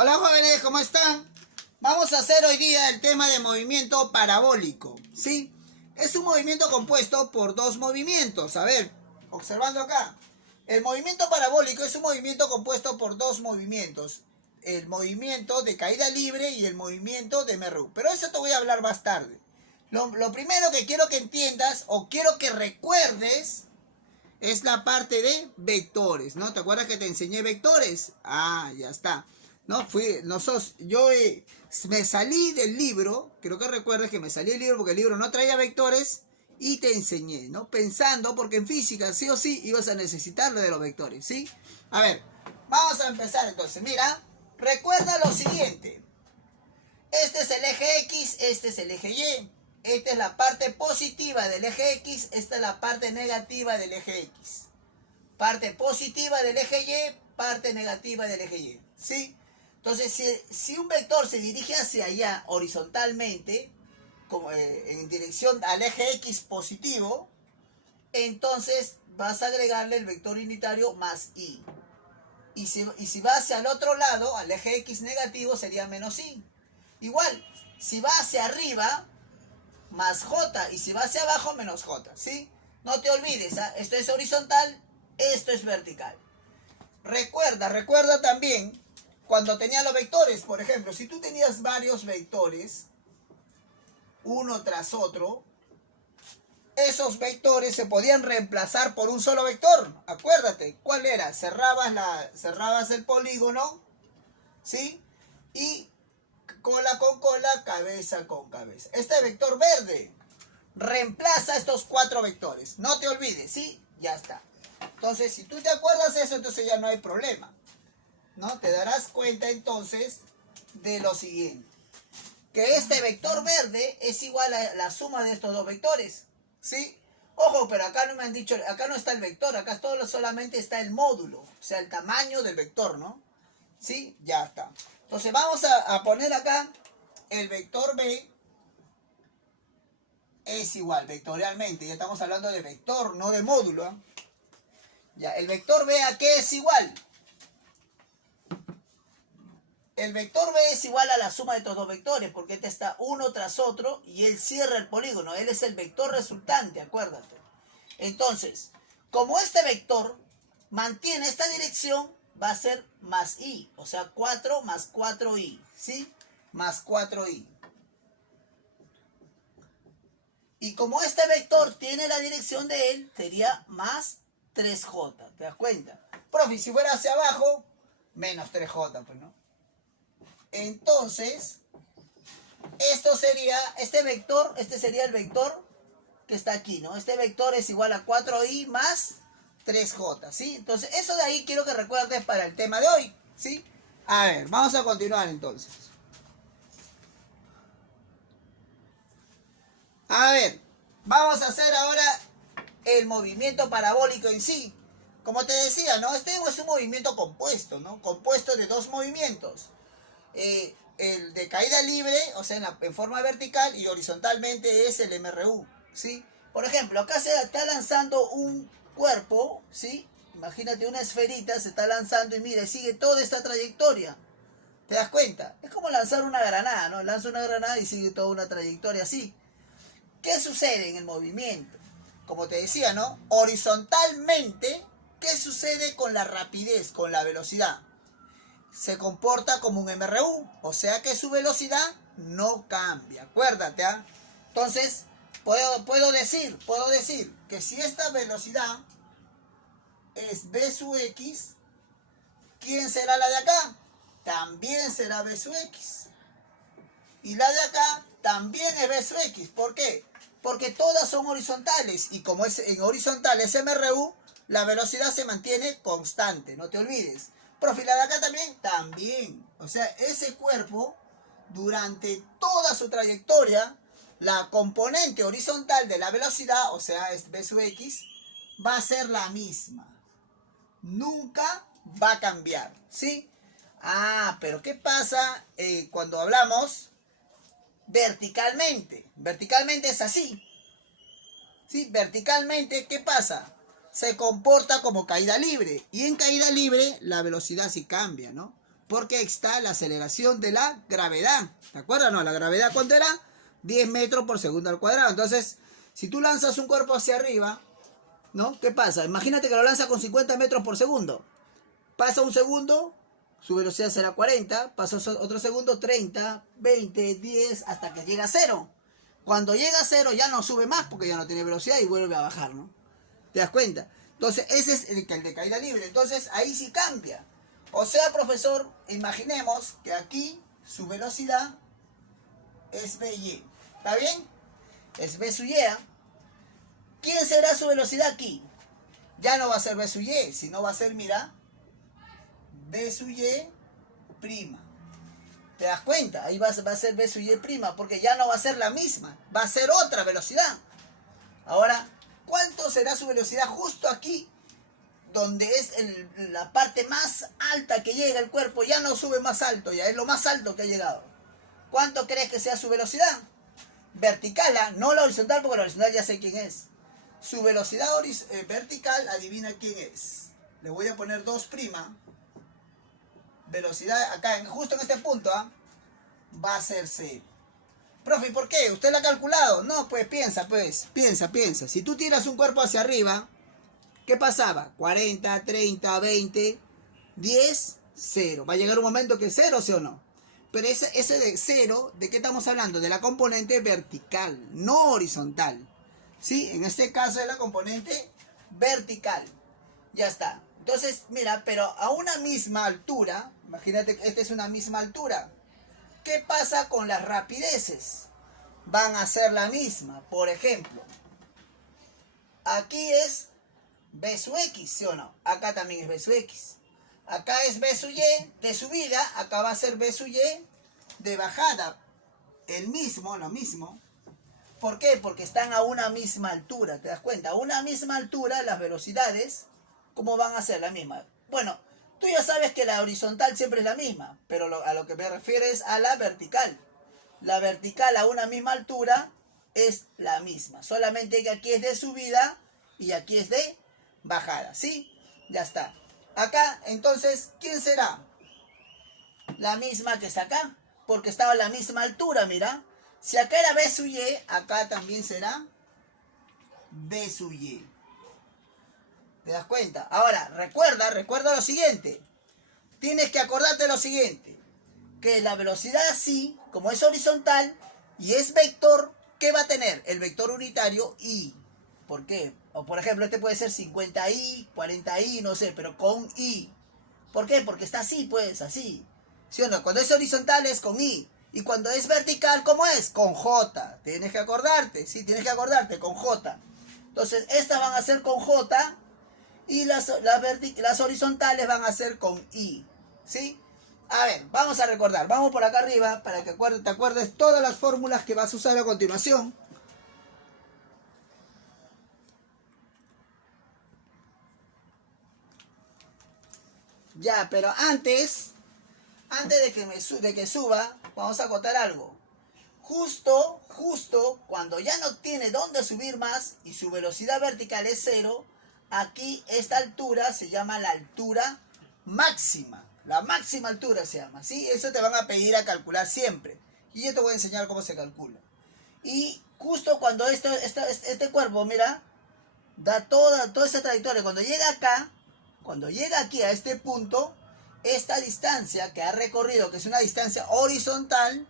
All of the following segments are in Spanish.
Hola jóvenes, ¿cómo están? Vamos a hacer hoy día el tema de movimiento parabólico, ¿sí? Es un movimiento compuesto por dos movimientos. A ver, observando acá. El movimiento parabólico es un movimiento compuesto por dos movimientos. El movimiento de caída libre y el movimiento de MRU. Pero eso te voy a hablar más tarde. Lo primero que quiero que entiendas o quiero que recuerdes es la parte de vectores, ¿no? ¿Te acuerdas que te enseñé vectores? Ah, ya está. No, me salí del libro, creo que recuerdas que me salí del libro porque el libro no traía vectores y te enseñé, ¿no? Pensando, porque en física sí o sí ibas a necesitar de los vectores, ¿sí? A ver, vamos a empezar entonces. Mira, recuerda lo siguiente. Este es el eje X, este es el eje Y. Esta es la parte positiva del eje X, esta es la parte negativa del eje X. Parte positiva del eje Y, parte negativa del eje Y, ¿sí? Entonces, si un vector se dirige hacia allá horizontalmente, como en dirección al eje X positivo, entonces vas a agregarle el vector unitario más I. Y si va hacia el otro lado, al eje X negativo, sería menos I. Igual, si va hacia arriba, más J, y si va hacia abajo, menos J, ¿sí? No te olvides, ¿eh? Esto es horizontal, esto es vertical. Recuerda también cuando tenía los vectores, por ejemplo, si tú tenías varios vectores, uno tras otro, esos vectores se podían reemplazar por un solo vector. Acuérdate, ¿cuál era? Cerrabas el polígono, ¿sí? Y cola con cola, cabeza con cabeza. Este vector verde reemplaza estos cuatro vectores. No te olvides, ¿sí? Ya está. Entonces, si tú te acuerdas de eso, entonces ya no hay problema, ¿no? Te darás cuenta entonces de lo siguiente. Que este vector verde es igual a la suma de estos dos vectores, ¿sí? Ojo, pero acá no me han dicho, acá no está el vector, acá solamente está el módulo, o sea, el tamaño del vector, ¿no? ¿Sí? Ya está. Entonces vamos a poner acá el vector B es igual, vectorialmente, ya estamos hablando de vector, no de módulo, ¿eh? Ya, el vector B a qué es igual. El vector B es igual a la suma de estos dos vectores, porque este está uno tras otro y él cierra el polígono. Él es el vector resultante, acuérdate. Entonces, como este vector mantiene esta dirección, va a ser más I, o sea, 4 más 4I, ¿sí? Más 4I. Y como este vector tiene la dirección de él, sería más 3J, ¿te das cuenta? Profe, si fuera hacia abajo, menos 3J, pues, ¿no? Entonces, este sería el vector que está aquí, ¿no? Este vector es igual a 4i más 3j, ¿sí? Entonces, eso de ahí quiero que recuerdes para el tema de hoy, ¿sí? A ver, vamos a continuar entonces. A ver, vamos a hacer ahora el movimiento parabólico en sí. Como te decía, ¿no? Este es un movimiento compuesto, ¿no? Compuesto de dos movimientos. El de caída libre, o sea, en forma vertical, y horizontalmente es el MRU, ¿sí? Por ejemplo, acá se está lanzando un cuerpo, ¿sí? Imagínate una esferita, se está lanzando y mira, sigue toda esta trayectoria. ¿Te das cuenta? Es como lanzar una granada, ¿no? Lanza una granada y sigue toda una trayectoria así. ¿Qué sucede en el movimiento? Como te decía, ¿no? Horizontalmente, ¿qué sucede con la rapidez, con la velocidad? Se comporta como un MRU, o sea que su velocidad no cambia. Acuérdate, ¿eh? Entonces, puedo decir que si esta velocidad es v sub x, ¿quién será la de acá? También será v sub x. Y la de acá también es v sub x. ¿Por qué? Porque todas son horizontales. Y como es en horizontal es MRU, la velocidad se mantiene constante. No te olvides. Profe, ¿la de acá también? También. O sea, ese cuerpo, durante toda su trayectoria, la componente horizontal de la velocidad, o sea, es v sub x, va a ser la misma. Nunca va a cambiar, ¿sí? Ah, pero ¿qué pasa cuando hablamos verticalmente? Verticalmente es así, ¿sí? Verticalmente, ¿qué pasa? Se comporta como caída libre. Y en caída libre la velocidad sí cambia, ¿no? Porque está la aceleración de la gravedad. ¿Te acuerdas? No, la gravedad, ¿cuánto era? 10 metros por segundo al cuadrado. Entonces, si tú lanzas un cuerpo hacia arriba, ¿no? ¿Qué pasa? Imagínate que lo lanza con 50 metros por segundo. Pasa un segundo, su velocidad será 40. Pasa otro segundo, 30, 20, 10, hasta que llega a 0. Cuando llega a 0 ya no sube más porque ya no tiene velocidad y vuelve a bajar, ¿no? ¿Te das cuenta? Entonces, ese es el de caída libre. Entonces, ahí sí cambia. O sea, profesor, imaginemos que aquí su velocidad es VY. ¿Está bien? Es V sub Y. ¿Quién será su velocidad aquí? Ya no va a ser V sub Y, sino va a ser, mira, V sub Y prima. ¿Te das cuenta? Ahí va a ser V sub Y prima, porque ya no va a ser la misma, va a ser otra velocidad. Ahora, ¿cuánto será su velocidad justo aquí, donde es la parte más alta que llega el cuerpo? Ya no sube más alto, ya es lo más alto que ha llegado. ¿Cuánto crees que sea su velocidad? Vertical, ¿eh? No la horizontal, porque la horizontal ya sé quién es. Su velocidad vertical, adivina quién es. Le voy a poner 2'. Velocidad acá, justo en este punto, ¿eh? Va a ser 0. Profe, ¿y por qué? ¿Usted lo ha calculado? No, pues piensa. Si tú tiras un cuerpo hacia arriba, ¿qué pasaba? 40, 30, 20, 10, 0. Va a llegar un momento que 0, ¿sí o no? Pero ese de 0, ¿de qué estamos hablando? De la componente vertical, no horizontal. ¿Sí? En este caso es la componente vertical. Ya está. Entonces, mira, pero a una misma altura, imagínate que esta es una misma altura. ¿Qué pasa con las rapideces? Van a ser la misma. Por ejemplo, aquí es V sub X, ¿sí o no? Acá también es V sub X. Acá es V sub Y de subida, acá va a ser V sub Y de bajada. Lo mismo. ¿Por qué? Porque están a una misma altura, ¿te das cuenta? A una misma altura las velocidades, ¿cómo van a ser la misma? Bueno, tú ya sabes que la horizontal siempre es la misma, pero a lo que me refiero es a la vertical. La vertical a una misma altura es la misma, solamente que aquí es de subida y aquí es de bajada, ¿sí? Ya está. Acá, entonces, ¿quién será? La misma que está acá, porque estaba a la misma altura, mira. Si acá era V sub Y, acá también será V sub Y. ¿Te das cuenta? Ahora, recuerda lo siguiente. Tienes que acordarte lo siguiente. Que la velocidad así, como es horizontal y es vector, ¿qué va a tener? El vector unitario I. ¿Por qué? O por ejemplo, este puede ser 50i, 40i, no sé, pero con I. ¿Por qué? Porque está así, pues, así. ¿Sí o no? Cuando es horizontal es con I. Y cuando es vertical, ¿cómo es? Con J. Tienes que acordarte, ¿sí? Tienes que acordarte, con J. Entonces, estas van a ser con J y las horizontales van a ser con I. ¿Sí? A ver, vamos a recordar. Vamos por acá arriba para que te acuerdes todas las fórmulas que vas a usar a continuación. Ya, pero antes de que suba, vamos a acotar algo. Justo cuando ya no tiene dónde subir más y su velocidad vertical es 0, aquí esta altura se llama la altura máxima. La máxima altura se llama, ¿sí? Eso te van a pedir a calcular siempre. Y yo te voy a enseñar cómo se calcula. Y justo cuando este cuerpo, mira, da toda esa trayectoria. Cuando llega aquí a este punto, esta distancia que ha recorrido, que es una distancia horizontal,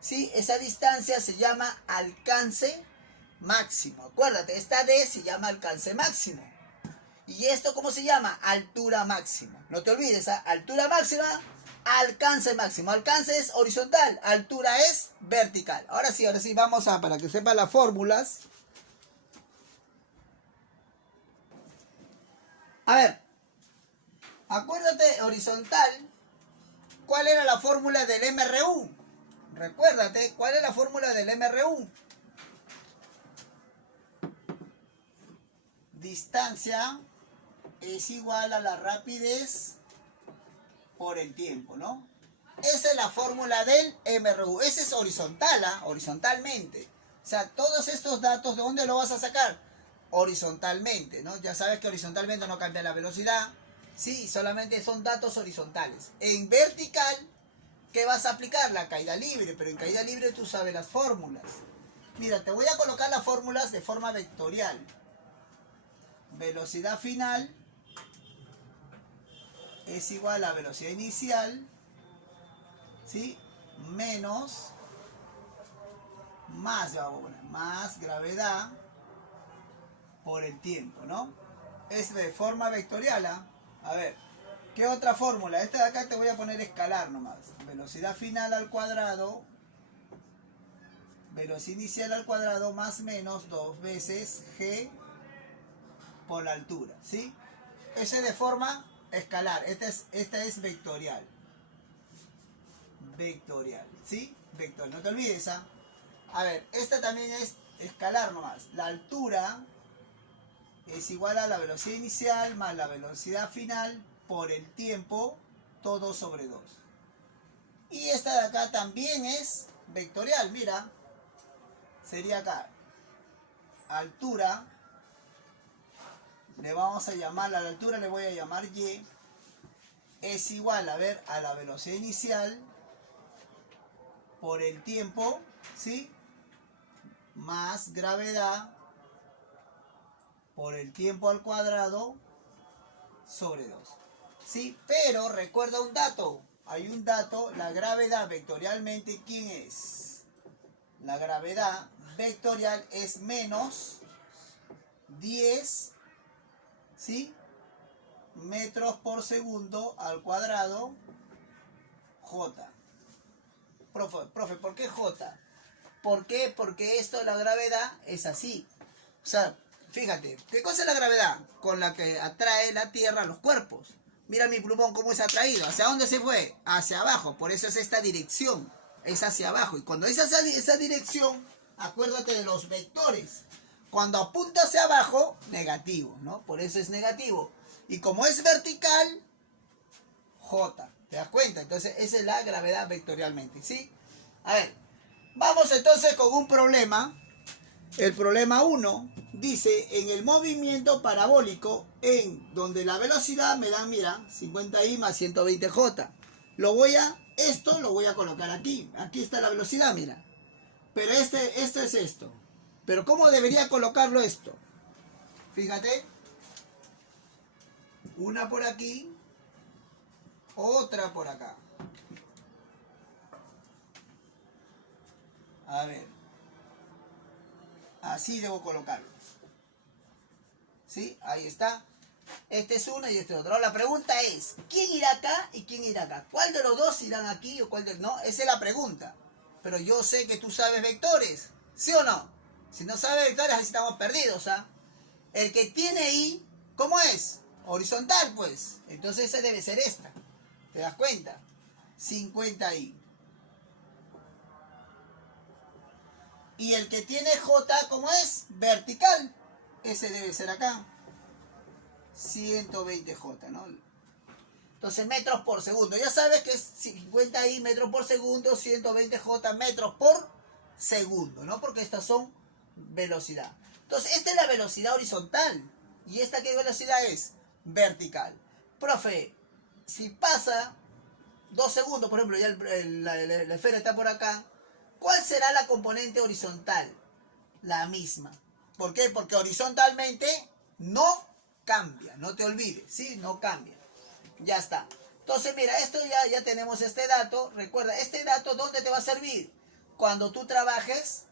¿sí? Esa distancia se llama alcance máximo. Acuérdate, esta D se llama alcance máximo. ¿Y esto cómo se llama? Altura máxima. No te olvides, ¿eh? Altura máxima, alcance máximo. Alcance es horizontal, altura es vertical. Ahora sí, vamos a, para que sepan las fórmulas. A ver, acuérdate, horizontal, ¿cuál era la fórmula del MRU? Recuérdate, ¿cuál es la fórmula del MRU? Distancia es igual a la rapidez por el tiempo, ¿no? Esa es la fórmula del MRU. Ese es horizontal, ¿eh? Horizontalmente. O sea, todos estos datos, ¿de dónde lo vas a sacar? Horizontalmente, ¿no? Ya sabes que horizontalmente no cambia la velocidad. Sí, solamente son datos horizontales. En vertical, ¿qué vas a aplicar? La caída libre, pero en caída libre tú sabes las fórmulas. Mira, te voy a colocar las fórmulas de forma vectorial. Velocidad final es igual a velocidad inicial, ¿sí? Menos, más gravedad por el tiempo, ¿no? Es de forma vectorial, ¿ah? A ver, ¿qué otra fórmula? Esta de acá te voy a poner escalar nomás. Velocidad final al cuadrado, velocidad inicial al cuadrado más menos 2 veces g por la altura, ¿sí? Ese de forma escalar, esta es vectorial. Vectorial, ¿sí? Vector, no te olvides, ¿ah? A ver, esta también es escalar nomás. La altura es igual a la velocidad inicial más la velocidad final por el tiempo, todo sobre 2. Y esta de acá también es vectorial, mira. Sería acá, altura, le vamos a llamar, a la altura le voy a llamar y, es igual, a ver, a la velocidad inicial por el tiempo, ¿sí? Más gravedad por el tiempo al cuadrado sobre 2. ¿Sí? Pero recuerda un dato. Hay un dato, la gravedad vectorialmente, ¿quién es? La gravedad vectorial es menos 10, ¿sí? Metros por segundo al cuadrado J. Profe, ¿por qué J? ¿Por qué? Porque esto, la gravedad, es así. O sea, fíjate, ¿qué cosa es la gravedad? Con la que atrae la Tierra a los cuerpos. Mira mi plumón cómo es atraído. ¿Hacia dónde se fue? Hacia abajo. Por eso es esta dirección. Es hacia abajo. Y cuando es hacia esa dirección, acuérdate de los vectores. Cuando apunta hacia abajo, negativo, ¿no? Por eso es negativo. Y como es vertical, J. ¿Te das cuenta? Entonces, esa es la gravedad vectorialmente, ¿sí? A ver, vamos entonces con un problema. El problema 1 dice, en el movimiento parabólico, en donde la velocidad me da, mira, 50i más 120j. Esto lo voy a colocar aquí. Aquí está la velocidad, mira. Pero esto es esto. Pero ¿cómo debería colocarlo esto? Fíjate. Una por aquí. Otra por acá. A ver. Así debo colocarlo. ¿Sí? Ahí está. Este es uno y este es otro. Ahora la pregunta es, ¿quién irá acá y quién irá acá? ¿Cuál de los dos irán aquí o cuál de... No, esa es la pregunta. Pero yo sé que tú sabes vectores. ¿Sí o no? Si no sabes vectores, así estamos perdidos, ¿ah? El que tiene I, ¿cómo es? Horizontal, pues. Entonces esa debe ser esta. ¿Te das cuenta? 50i. Y el que tiene J, ¿cómo es? Vertical. Ese debe ser acá. 120J, ¿no? Entonces, metros por segundo. Ya sabes que es 50i metros por segundo, 120J metros por segundo, ¿no? Porque estas son velocidad. Entonces, esta es la velocidad horizontal. ¿Y esta qué velocidad es? Vertical. Profe, si pasa 2 segundos, por ejemplo, ya la esfera está por acá, ¿cuál será la componente horizontal? La misma. ¿Por qué? Porque horizontalmente no cambia, no te olvides, ¿sí? No cambia. Ya está. Entonces, mira, esto ya tenemos este dato. Recuerda, este dato, ¿dónde te va a servir? Cuando tú trabajes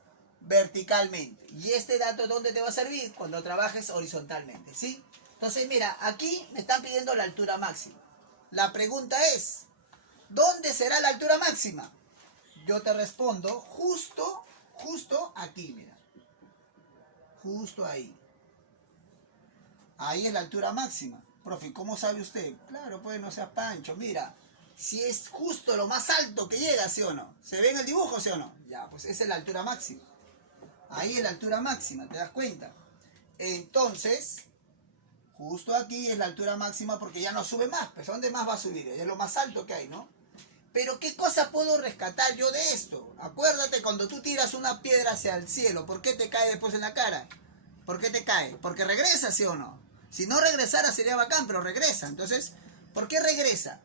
verticalmente. Y este dato, ¿dónde te va a servir? Cuando trabajes horizontalmente, ¿sí? Entonces, mira, aquí me están pidiendo la altura máxima. La pregunta es, ¿dónde será la altura máxima? Yo te respondo, justo aquí, mira. Justo ahí. Ahí es la altura máxima. Profe, ¿cómo sabe usted? Claro, pues no sea pancho. Mira, si es justo lo más alto que llega, ¿sí o no? ¿Se ve en el dibujo, sí o no? Ya, pues esa es la altura máxima. Ahí es la altura máxima, ¿te das cuenta? Entonces, justo aquí es la altura máxima porque ya no sube más. Pues ¿a dónde más va a subir? Es lo más alto que hay, ¿no? Pero ¿qué cosa puedo rescatar yo de esto? Acuérdate cuando tú tiras una piedra hacia el cielo, ¿por qué te cae después en la cara? ¿Por qué te cae? ¿Porque regresa, sí o no? Si no regresara sería bacán, pero regresa. Entonces, ¿por qué regresa?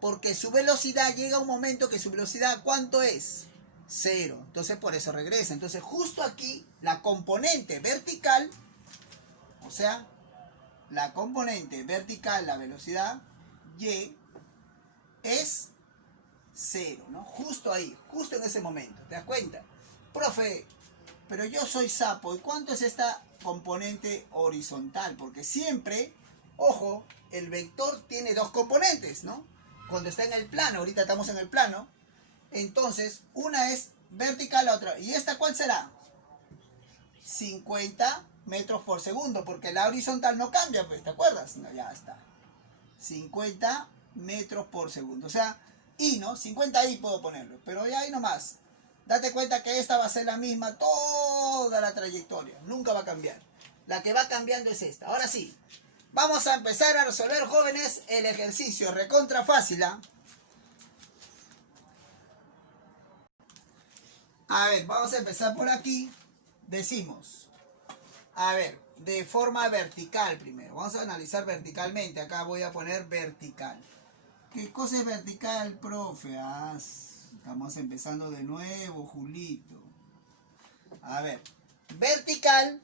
Porque su velocidad llega a un momento que su velocidad, ¿cuánto es? 0. Entonces, por eso regresa. Entonces, justo aquí, la componente vertical, o sea, la componente vertical, la velocidad, y, es 0, ¿no? Justo ahí, justo en ese momento. ¿Te das cuenta? Profe, pero yo soy sapo. ¿Y cuánto es esta componente horizontal? Porque siempre, ojo, el vector tiene dos componentes, ¿no? Cuando está en el plano, ahorita estamos en el plano, entonces una es vertical, la otra. ¿Y esta cuál será? 50 metros por segundo, porque la horizontal no cambia, pues, ¿te acuerdas? No, ya está. 50 metros por segundo. O sea, y, ¿no? 50i puedo ponerlo, pero ya ahí nomás. Date cuenta que esta va a ser la misma toda la trayectoria. Nunca va a cambiar. La que va cambiando es esta. Ahora sí, vamos a empezar a resolver, jóvenes, el ejercicio. Recontra fácil, ¿ah? A ver, vamos a empezar por aquí. Decimos, a ver, de forma vertical primero. Vamos a analizar verticalmente. Acá voy a poner vertical. ¿Qué cosa es vertical, profe? Estamos empezando de nuevo, Julito. A ver, vertical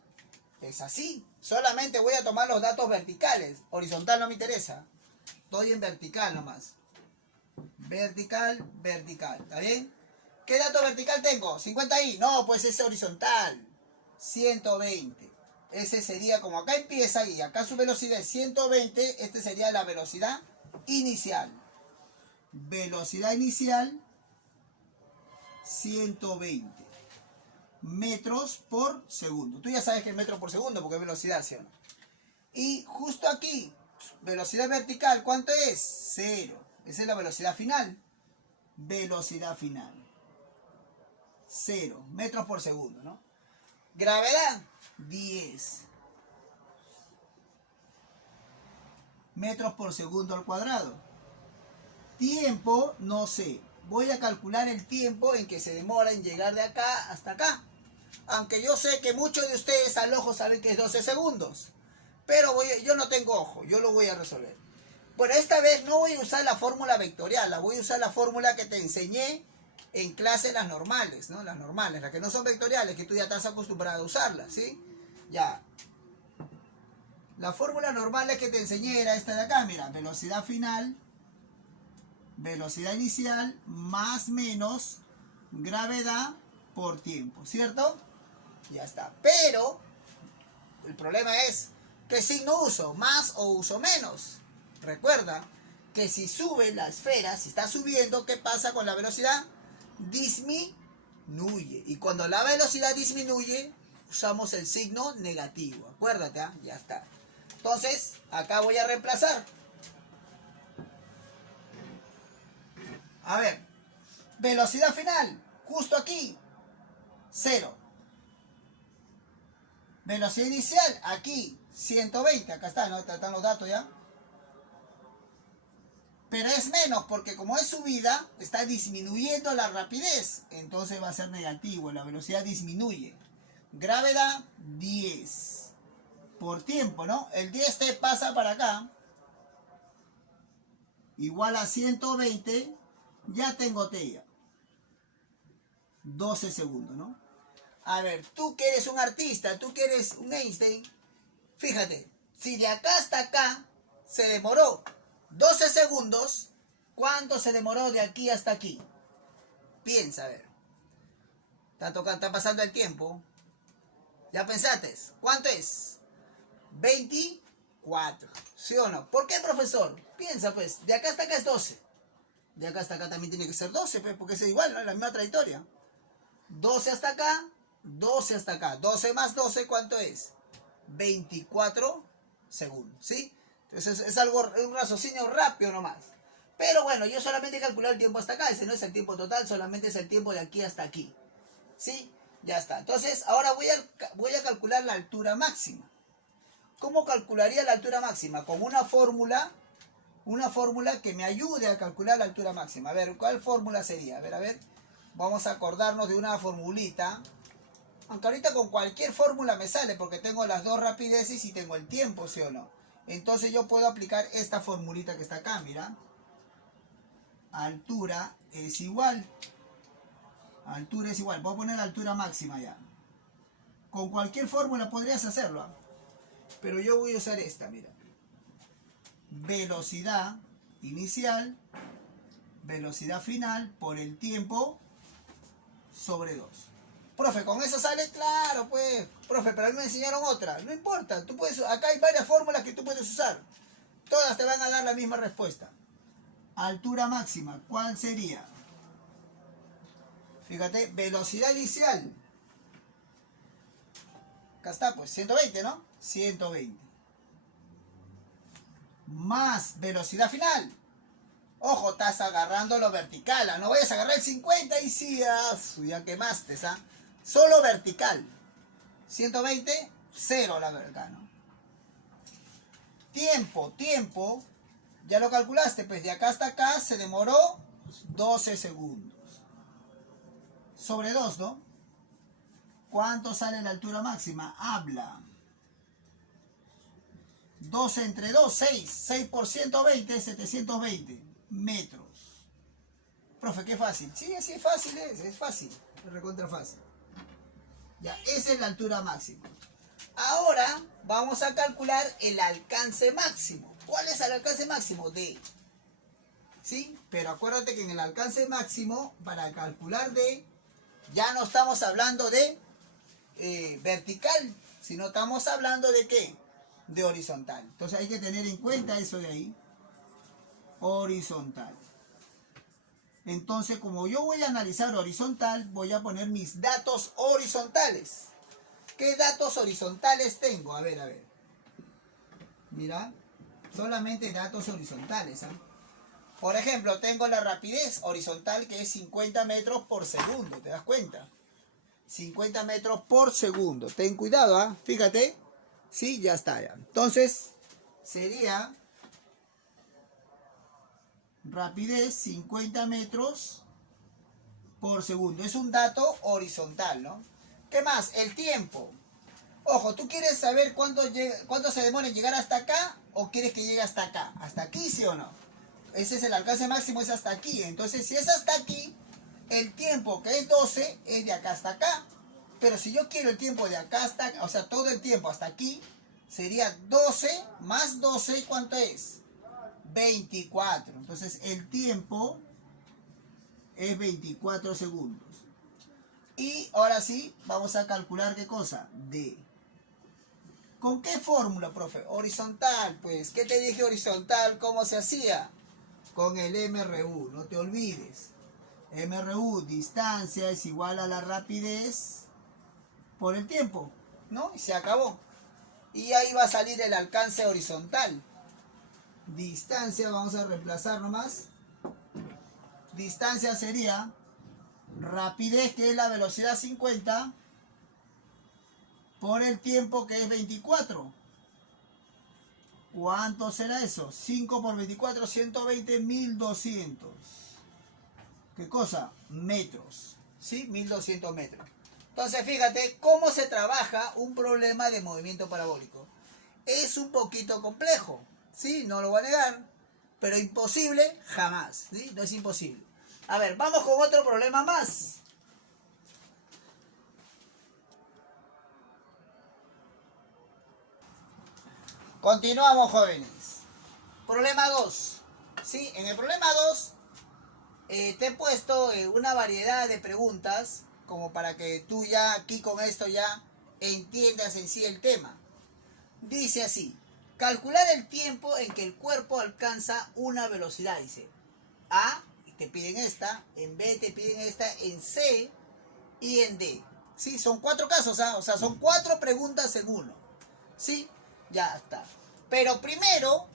es así. Solamente voy a tomar los datos verticales. Horizontal no me interesa. Estoy en vertical nomás. Vertical, vertical. ¿Está bien? ¿Qué dato vertical tengo? 50i. No, pues es horizontal. 120. Ese sería como acá empieza y acá su velocidad es 120. Este sería la velocidad inicial. Velocidad inicial 120 metros por segundo. Tú ya sabes que es metro por segundo porque es velocidad, ¿sí o no? Y justo aquí, velocidad vertical, ¿cuánto es? 0. Esa es la velocidad final. Velocidad final. 0 metros por segundo, ¿no? Gravedad, 10 metros por segundo al cuadrado. Tiempo, no sé. Voy a calcular el tiempo en que se demora en llegar de acá hasta acá. Aunque yo sé que muchos de ustedes al ojo saben que es 12 segundos. Pero yo no tengo ojo, yo lo voy a resolver. Bueno, esta vez no voy a usar la fórmula vectorial, voy a usar la fórmula que te enseñé en clase, las normales, ¿no? Las normales, las que no son vectoriales, que tú ya estás acostumbrado a usarlas, ¿sí? Ya. La fórmula normal que te enseñé era esta de acá, mira, velocidad final, velocidad inicial, más menos gravedad por tiempo, ¿cierto? Ya está. Pero el problema es qué signo uso, más o uso menos. Recuerda que si sube la esfera, si está subiendo, ¿qué pasa con la velocidad? Disminuye. Y cuando la velocidad disminuye, usamos el signo negativo. Acuérdate, ¿eh? Ya está. Entonces, acá voy a reemplazar. A ver, velocidad final, justo aquí, 0. Velocidad inicial, aquí, 120. Acá está, ¿no? Están los datos ya. Pero es menos porque como es subida, está disminuyendo la rapidez. Entonces va a ser negativo, la velocidad disminuye. Gravedad, 10. Por tiempo, ¿no? El 10 te pasa para acá. Igual a 120. Ya tengo T ya. 12 segundos, ¿no? A ver, tú que eres un artista, tú que eres un Einstein, fíjate, si de acá hasta acá se demoró 12 segundos, ¿cuánto se demoró de aquí hasta aquí? Piensa, a ver. Está pasando el tiempo. ¿Ya pensaste? ¿Cuánto es? 24. ¿Sí o no? ¿Por qué, profesor? Piensa, pues, de acá hasta acá es 12. De acá hasta acá también tiene que ser 12, pues, porque es igual, ¿no? La misma trayectoria. 12 hasta acá, 12 hasta acá. 12 más 12, ¿cuánto es? 24 segundos, ¿sí? Entonces es algo, un raciocinio rápido nomás. Pero bueno, yo solamente he calculado el tiempo hasta acá. Ese no es el tiempo total, solamente es el tiempo de aquí hasta aquí. ¿Sí? Ya está. Entonces, ahora voy a calcular la altura máxima. ¿Cómo calcularía la altura máxima? Con una fórmula que me ayude a calcular la altura máxima. A ver, ¿cuál fórmula sería? A ver. Vamos a acordarnos de una formulita. Aunque ahorita con cualquier fórmula me sale porque tengo las dos rapideces y tengo el tiempo, ¿sí o no? Entonces yo puedo aplicar esta formulita que está acá, mira. Altura es igual. Altura es igual. Voy a poner la altura máxima ya. Con cualquier fórmula podrías hacerlo, ¿eh? Pero yo voy a usar esta, mira. Velocidad inicial, velocidad final por el tiempo sobre 2. Profe, ¿con eso sale? Claro, pues. Profe, pero a mí me enseñaron otra. No importa, tú puedes, acá hay varias fórmulas que tú puedes usar. Todas te van a dar la misma respuesta. Altura máxima, ¿cuál sería? Fíjate, velocidad inicial. Acá está, pues, 120, ¿no? 120. Más velocidad final. Ojo, estás agarrando lo vertical. No vayas a agarrar el 50 y sí, ya quemaste, ¿ah? Solo vertical. 120, 0 la verdad, ¿no? Tiempo. Ya lo calculaste, pues de acá hasta acá se demoró 12 segundos. Sobre 2, ¿no? ¿Cuánto sale la altura máxima? Habla. 12 entre 2, 6. 6 por 120, 720 metros. Profe, qué fácil. Sí, así es fácil, es fácil. Es recontra fácil. Ya, esa es la altura máxima. Ahora vamos a calcular el alcance máximo. ¿Cuál es el alcance máximo? D. ¿Sí? Pero acuérdate que en el alcance máximo, para calcular D, ya no estamos hablando de vertical, sino estamos hablando de ¿qué? De horizontal. Entonces hay que tener en cuenta eso de ahí. Horizontal. Entonces, como yo voy a analizar horizontal, voy a poner mis datos horizontales. ¿Qué datos horizontales tengo? A ver. Mira, solamente datos horizontales, ¿eh? Por ejemplo, tengo la rapidez horizontal que es 50 metros por segundo, ¿te das cuenta? 50 metros por segundo. Ten cuidado, ¿ah? Fíjate. Sí, ya está, ya. Entonces, sería rapidez 50 metros por segundo. Es un dato horizontal, ¿no? ¿Qué más? El tiempo. Ojo, ¿tú quieres saber cuánto se demora en llegar hasta acá o quieres que llegue hasta acá? ¿Hasta aquí, sí o no? Ese es el alcance máximo, es hasta aquí. Entonces, si es hasta aquí, el tiempo que es 12 es de acá hasta acá. Pero si yo quiero el tiempo de acá hasta acá, o sea, todo el tiempo hasta aquí, sería 12 más 12, ¿cuánto es? 24. Entonces, el tiempo es 24 segundos. Y ahora sí, vamos a calcular ¿qué cosa? D. ¿Con qué fórmula, profe? Horizontal, pues. ¿Qué te dije horizontal? ¿Cómo se hacía? Con el MRU, no te olvides. MRU, distancia es igual a la rapidez por el tiempo, ¿no? Y se acabó. Y ahí va a salir el alcance horizontal. Distancia, vamos a reemplazar nomás. Distancia sería rapidez, que es la velocidad 50, por el tiempo, que es 24. ¿Cuánto será eso? 5 por 24, 120, 1200. ¿Qué cosa? Metros. ¿Sí? 1200 metros. Entonces, fíjate cómo se trabaja un problema de movimiento parabólico. Es un poquito complejo, ¿sí? No lo voy a negar, pero imposible jamás, ¿sí? No es imposible. A ver, vamos con otro problema más. Continuamos, jóvenes. Problema 2. ¿Sí? En el problema 2 te he puesto una variedad de preguntas como para que tú ya aquí con esto ya entiendas en sí el tema. Dice así: calcular el tiempo en que el cuerpo alcanza una velocidad. Dice A, te piden esta, en B te piden esta, en C y en D. ¿Sí? Son 4 casos, ¿ah? O sea, son 4 preguntas en uno. ¿Sí? Ya está. Pero primero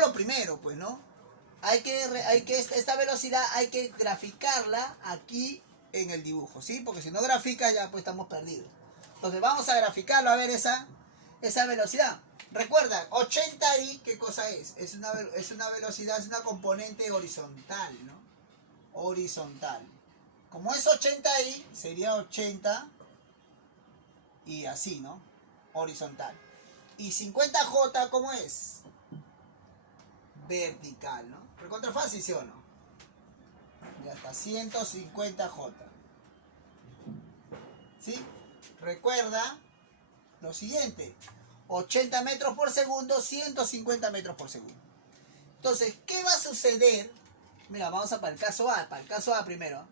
lo primero, pues, ¿no? Esta velocidad hay que graficarla aquí en el dibujo, ¿sí? Porque si no grafica ya pues estamos perdidos. Entonces vamos a graficarlo, a ver esa velocidad. Recuerda, 80i, ¿qué cosa es? Es una velocidad, es una componente horizontal, ¿no? Horizontal. Como es 80i, sería 80 y así, ¿no? Horizontal. Y 50J, ¿cómo es? Vertical, ¿no? Recontra fácil, ¿sí o no? Ya está, 150J. ¿Sí? Recuerda lo siguiente. 80 metros por segundo, 150 metros por segundo. Entonces, ¿qué va a suceder? Mira, vamos a para el caso A primero.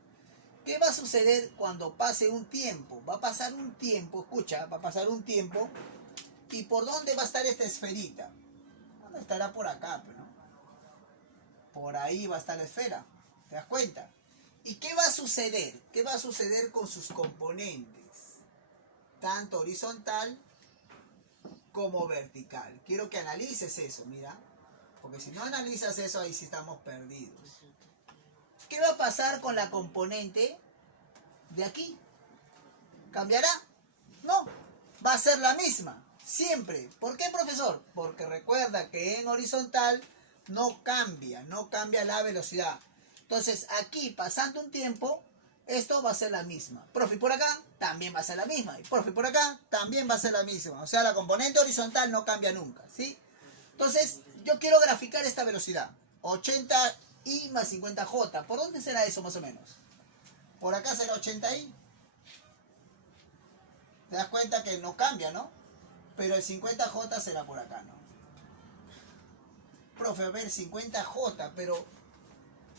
¿Qué va a suceder cuando pase un tiempo? Va a pasar un tiempo, escucha, va a pasar un tiempo. ¿Y por dónde va a estar esta esferita? ¿Dónde estará? Por acá, ¿no? Por ahí va a estar la esfera. ¿Te das cuenta? ¿Y qué va a suceder? ¿Qué va a suceder con sus componentes? Tanto horizontal como vertical. Quiero que analices eso, mira. Porque si no analizas eso, ahí sí estamos perdidos. ¿Qué va a pasar con la componente de aquí? ¿Cambiará? No, va a ser la misma, siempre. ¿Por qué, profesor? Porque recuerda que en horizontal no cambia la velocidad. Entonces aquí, pasando un tiempo, esto va a ser la misma. Profe, por acá también va a ser la misma. Y profe, por acá también va a ser la misma. O sea, la componente horizontal no cambia nunca, ¿sí? Entonces, yo quiero graficar esta velocidad. 80i más 50j. ¿Por dónde será eso más o menos? Por acá será 80i. Te das cuenta que no cambia, ¿no? Pero el 50j será por acá, ¿no? Profe, a ver, 50j, pero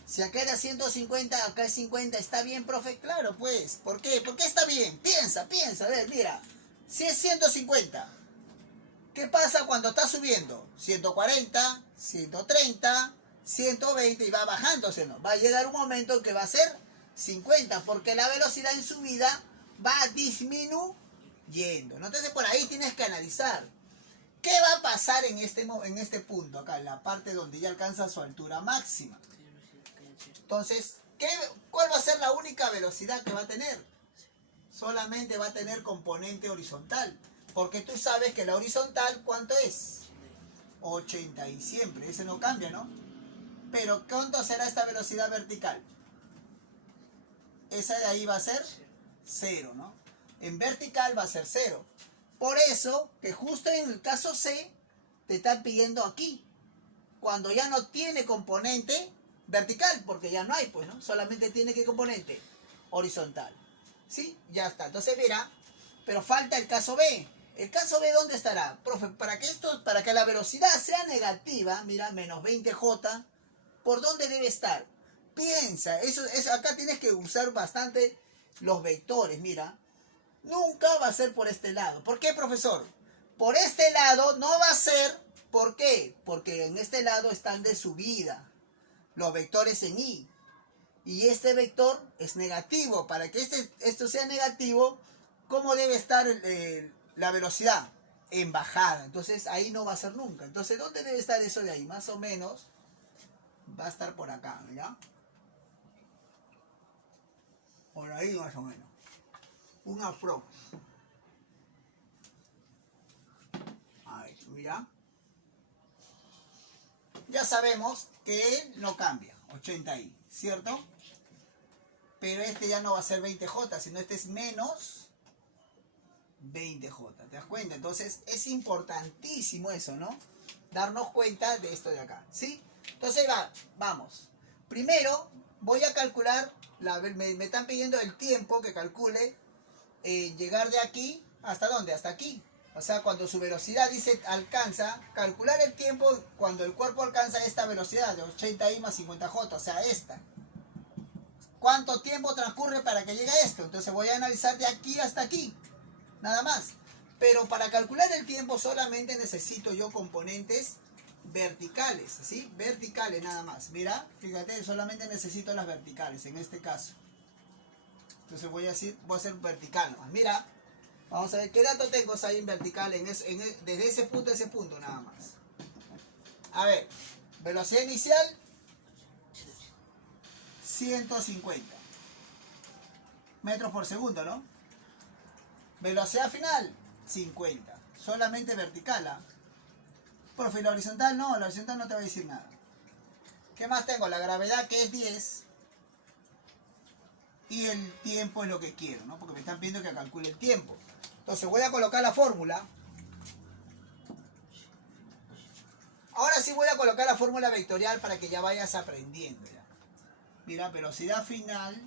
si acá era 150, acá es 50, ¿está bien, profe? Claro, pues. ¿Por qué? ¿Por qué está bien? Piensa, a ver, mira. Si es 150, ¿qué pasa cuando está subiendo? 140, 130, 120 y va bajándose, ¿no? Va a llegar un momento en que va a ser 50, porque la velocidad en subida va disminuyendo, ¿no? Entonces por ahí tienes que analizar. ¿Qué va a pasar en este punto, acá, en la parte donde ya alcanza su altura máxima? Entonces, ¿cuál va a ser la única velocidad que va a tener? Solamente va a tener componente horizontal. Porque tú sabes que la horizontal, ¿cuánto es? 80 y siempre, ese no cambia, ¿no? Pero ¿cuánto será esta velocidad vertical? Esa de ahí va a ser 0, ¿no? En vertical va a ser 0. Por eso que justo en el caso C te están pidiendo aquí, cuando ya no tiene componente vertical, porque ya no hay, pues, ¿no? Solamente tiene ¿qué componente? Horizontal. ¿Sí? Ya está. Entonces, mira, pero falta el caso B. ¿El caso B dónde estará? Profe, para que la velocidad sea negativa, mira, menos 20j, ¿por dónde debe estar? Piensa, acá tienes que usar bastante los vectores, mira. Nunca va a ser por este lado. ¿Por qué, profesor? Por este lado no va a ser. ¿Por qué? Porque en este lado están de subida los vectores en y. Y este vector es negativo. Para que esto sea negativo, ¿cómo debe estar la velocidad? En bajada. Entonces ahí no va a ser nunca. Entonces, ¿dónde debe estar eso de ahí? Más o menos va a estar por acá, ¿ya? Por ahí más o menos. Un afro. Ahí, mira. Ya sabemos que él no cambia, 80i, ¿cierto? Pero este ya no va a ser 20j, sino este es menos 20j, ¿te das cuenta? Entonces es importantísimo eso, ¿no? Darnos cuenta de esto de acá, ¿sí? Entonces vamos. Primero voy a calcular, me están pidiendo el tiempo que calcule llegar de aquí, ¿hasta dónde? Hasta aquí. O sea, cuando su velocidad dice alcanza, calcular el tiempo cuando el cuerpo alcanza esta velocidad de 80i más 50j, o sea, esta. ¿Cuánto tiempo transcurre para que llegue a esto? Entonces voy a analizar de aquí hasta aquí, nada más. Pero para calcular el tiempo solamente necesito yo componentes verticales, ¿sí? Verticales nada más. Mira, fíjate, solamente necesito las verticales en este caso. Entonces voy a hacer vertical nomás. Mira. Vamos a ver qué dato tengo ahí en vertical desde ese punto a ese punto nada más. A ver, velocidad inicial 150 metros por segundo, ¿no? Velocidad final 50. Solamente vertical, ¿ah? Profe, la horizontal no, la horizontal no te va a decir nada. ¿Qué más tengo? La gravedad que es 10. Y el tiempo es lo que quiero, ¿no? Porque me están pidiendo que calcule el tiempo. Entonces voy a colocar la fórmula. Ahora sí voy a colocar la fórmula vectorial para que ya vayas aprendiendo. ¿Ya? Mira, velocidad final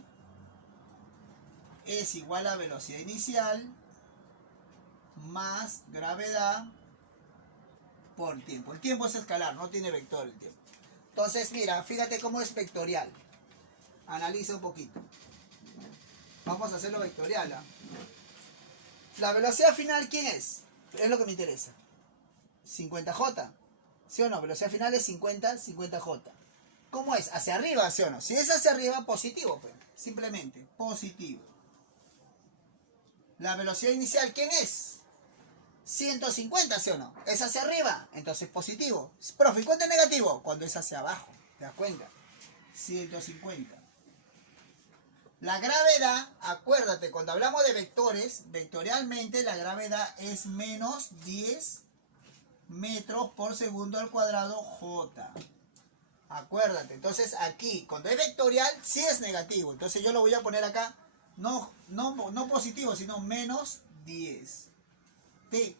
es igual a velocidad inicial más gravedad por tiempo. El tiempo es escalar, no tiene vector el tiempo. Entonces, mira, fíjate cómo es vectorial. Analiza un poquito. Vamos a hacerlo vectorial. ¿Ah? La velocidad final, ¿quién es? Es lo que me interesa. 50J. ¿Sí o no? Velocidad final es 50J. ¿Cómo es? ¿Hacia arriba, sí o no? Si es hacia arriba, positivo, pues. Simplemente, positivo. La velocidad inicial, ¿quién es? 150, ¿sí o no? ¿Es hacia arriba? Entonces positivo. Profe, ¿cuánto es negativo? Cuando es hacia abajo. ¿Te das cuenta? 150. La gravedad, acuérdate, cuando hablamos de vectores, vectorialmente la gravedad es menos 10 metros por segundo al cuadrado J. Acuérdate, entonces aquí, cuando es vectorial, sí es negativo. Entonces yo lo voy a poner acá, no positivo, sino menos 10. T.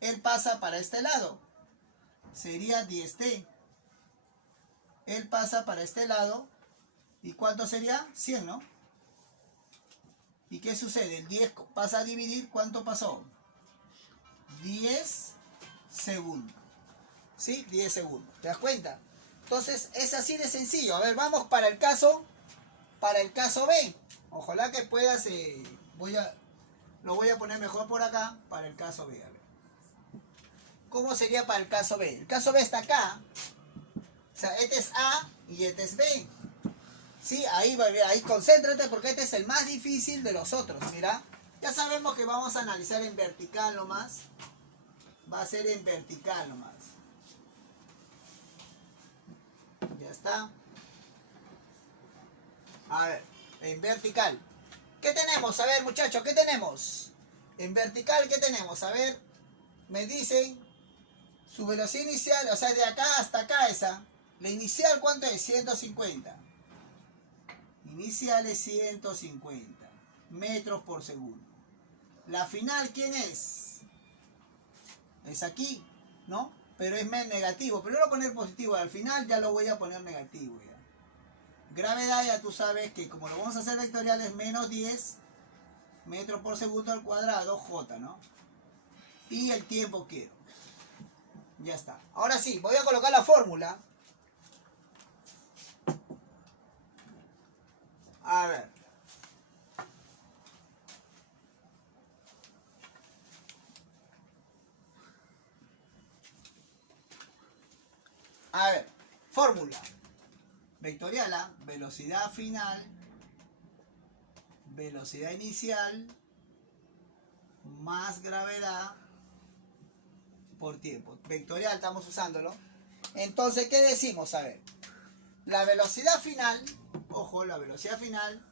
Él pasa para este lado. Sería 10T. Él pasa para este lado. ¿Y cuánto sería? 100, ¿no? ¿Y qué sucede? El 10 pasa a dividir. ¿Cuánto pasó? 10 segundos. ¿Sí? 10 segundos. ¿Te das cuenta? Entonces es así de sencillo. A ver, vamos para el caso B. Ojalá que puedas... lo voy a poner mejor por acá para el caso B. A ver. ¿Cómo sería para el caso B? El caso B está acá. O sea, este es A y este es B. Sí, ahí concéntrate porque este es el más difícil de los otros. Mira, ya sabemos que vamos a analizar en vertical nomás. Va a ser en vertical nomás. Ya está. A ver, en vertical. ¿Qué tenemos? A ver, muchachos, ¿qué tenemos? En vertical, ¿qué tenemos? A ver, me dicen su velocidad inicial, o sea, de acá hasta acá esa. La inicial, ¿cuánto es? 150. Inicial es 150 metros por segundo. La final, ¿quién es? Es aquí, ¿no? Pero es negativo. Pero yo lo voy a poner positivo. Al final ya lo voy a poner negativo. Ya. Gravedad, ya tú sabes que como lo vamos a hacer vectorial es menos 10 metros por segundo al cuadrado, J, ¿no? Y el tiempo quiero. Ya está. Ahora sí, voy a colocar la fórmula. A ver. A ver, fórmula. Vectorial A, velocidad final, velocidad inicial, más gravedad por tiempo. Vectorial estamos usándolo. Entonces, ¿qué decimos? A ver, la velocidad final, ojo, la velocidad final,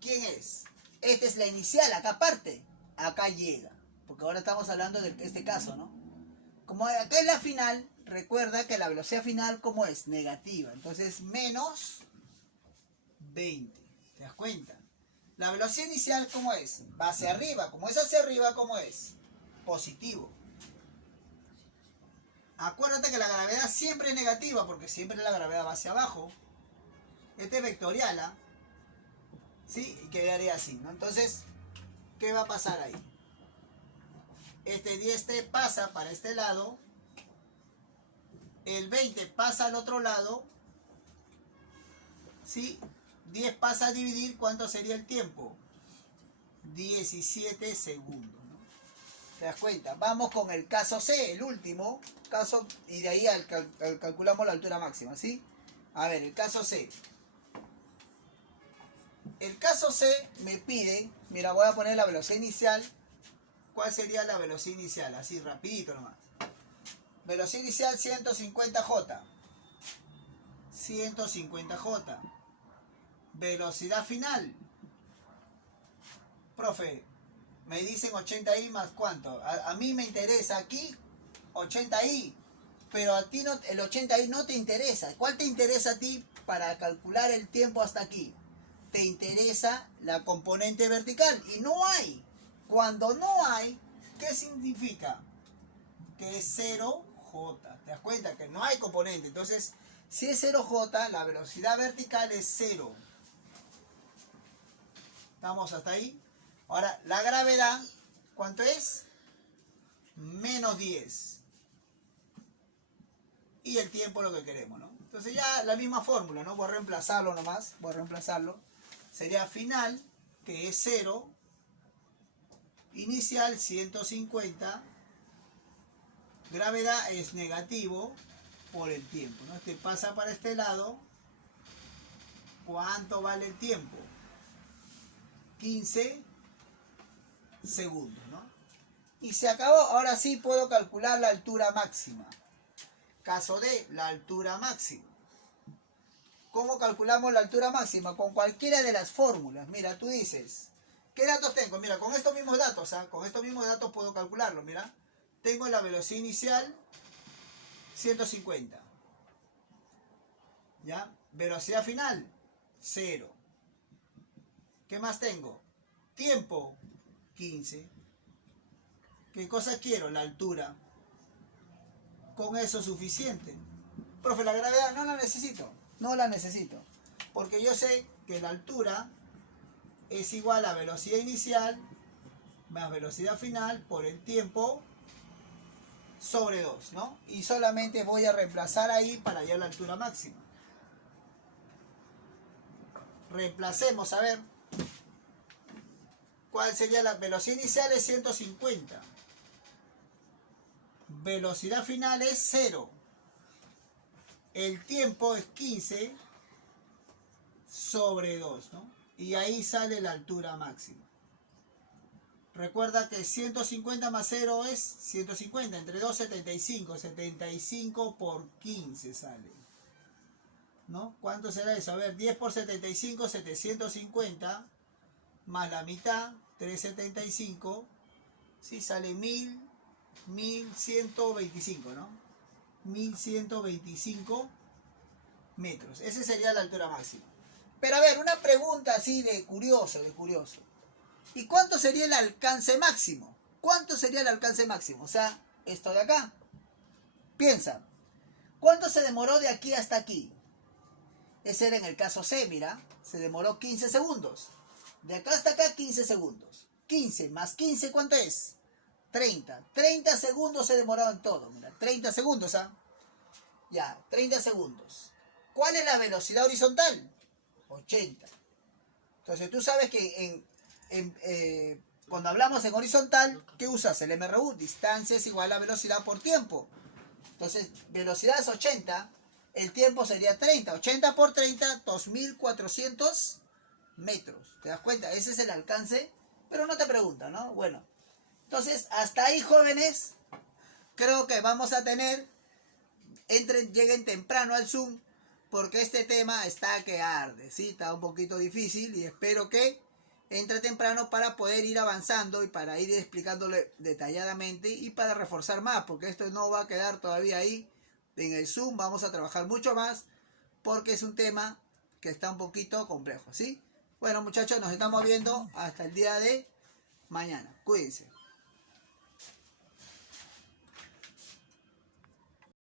¿quién es? Esta es la inicial, acá parte, acá llega. Porque ahora estamos hablando de este caso, ¿no? Como acá es la final, recuerda que la velocidad final, ¿cómo es? Negativa. Entonces, menos 20. ¿Te das cuenta? La velocidad inicial, ¿cómo es? Va hacia arriba. Como es hacia arriba, ¿cómo es? Positivo. Acuérdate que la gravedad siempre es negativa, porque siempre la gravedad va hacia abajo. Este es vectorial, ¿ah? ¿Sí? Y quedaría así, ¿no? Entonces, ¿qué va a pasar ahí? Este 10T pasa para este lado. El 20 pasa al otro lado. ¿Sí? 10 pasa a dividir. ¿Cuánto sería el tiempo? 17 segundos. ¿No? ¿Te das cuenta? Vamos con el caso C, el último caso. Y de ahí calculamos la altura máxima. ¿Sí? A ver, el caso C. El caso C me pide, mira, voy a poner la velocidad inicial. ¿Cuál sería la velocidad inicial? Así, rapidito nomás. Velocidad inicial 150J. 150J. Velocidad final. Profe, me dicen 80i más cuánto. A mí me interesa aquí 80i. Pero a ti no, el 80i no te interesa. ¿Cuál te interesa a ti para calcular el tiempo hasta aquí? Te interesa la componente vertical. Y no hay. Cuando no hay, ¿qué significa? Que es 0 0J. ¿Te das cuenta? Que no hay componente. Entonces, si es 0J, la velocidad vertical es 0. ¿Estamos hasta ahí? Ahora, la gravedad, ¿cuánto es? Menos 10. Y el tiempo lo que queremos, ¿no? Entonces ya la misma fórmula, ¿no? Voy a reemplazarlo nomás. Voy a reemplazarlo. Sería final, que es 0. Inicial, 150. Gravedad es negativo por el tiempo, ¿no? Este pasa para este lado. ¿Cuánto vale el tiempo? 15 segundos, ¿no? Y se acabó. Ahora sí puedo calcular la altura máxima. Caso de la altura máxima. ¿Cómo calculamos la altura máxima? Con cualquiera de las fórmulas. Mira, tú dices, ¿qué datos tengo? Mira, con estos mismos datos, ¿ah? Con estos mismos datos puedo calcularlo, mira. Tengo la velocidad inicial, 150. ¿Ya? Velocidad final, 0. ¿Qué más tengo? Tiempo, 15. ¿Qué cosa quiero? La altura. Con eso es suficiente. Profe, la gravedad no la necesito. No la necesito. Porque yo sé que la altura es igual a velocidad inicial más velocidad final por el tiempo sobre 2, ¿no? Y solamente voy a reemplazar ahí para hallar la altura máxima. Reemplacemos, a ver. ¿Cuál sería la velocidad inicial? Es 150. Velocidad final es 0. El tiempo es 15 sobre 2, ¿no? Y ahí sale la altura máxima. Recuerda que 150 más 0 es 150. Entre 2, 75. 75 por 15 sale, ¿no? ¿Cuánto será eso? A ver, 10 por 75, 750. Más la mitad, 375. Sí, sale 1125, ¿no? 1125 metros. Esa sería la altura máxima. Pero a ver, una pregunta así de curioso, ¿Y cuánto sería el alcance máximo? ¿Cuánto sería el alcance máximo? O sea, esto de acá. Piensa, ¿cuánto se demoró de aquí hasta aquí? Ese era en el caso C, mira. Se demoró 15 segundos. De acá hasta acá, 15 segundos. 15 más 15, ¿cuánto es? 30. 30 segundos se demoró en todo, mira. 30 segundos, ¿ah? Ya, 30 segundos. ¿Cuál es la velocidad horizontal? 80. Entonces tú sabes que cuando hablamos en horizontal, ¿qué usas? El MRU, distancia es igual a velocidad por tiempo. Entonces, velocidad es 80, el tiempo sería 30. 80 por 30, 2400 metros. ¿Te das cuenta? Ese es el alcance, pero no te pregunta, ¿no? Bueno, entonces, hasta ahí, jóvenes, creo que vamos a tener, lleguen temprano al Zoom, porque este tema está que arde, ¿sí? Está un poquito difícil y espero que entre temprano para poder ir avanzando y para ir explicándole detalladamente y para reforzar más, porque esto no va a quedar todavía ahí en el Zoom. Vamos a trabajar mucho más porque es un tema que está un poquito complejo, ¿sí? Bueno, muchachos, nos estamos viendo hasta el día de mañana. Cuídense.